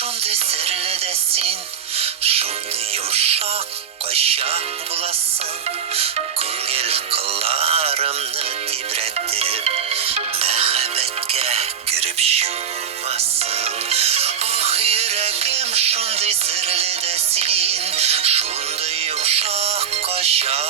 Şunday sirli desin, şunday yumşak koşak bulasın. Көңіл қыларымны тибрәтеп, мәхәббәткә кереп чумасын. Ох, йөрәгем шундай серле дә син, шундай йомшак качак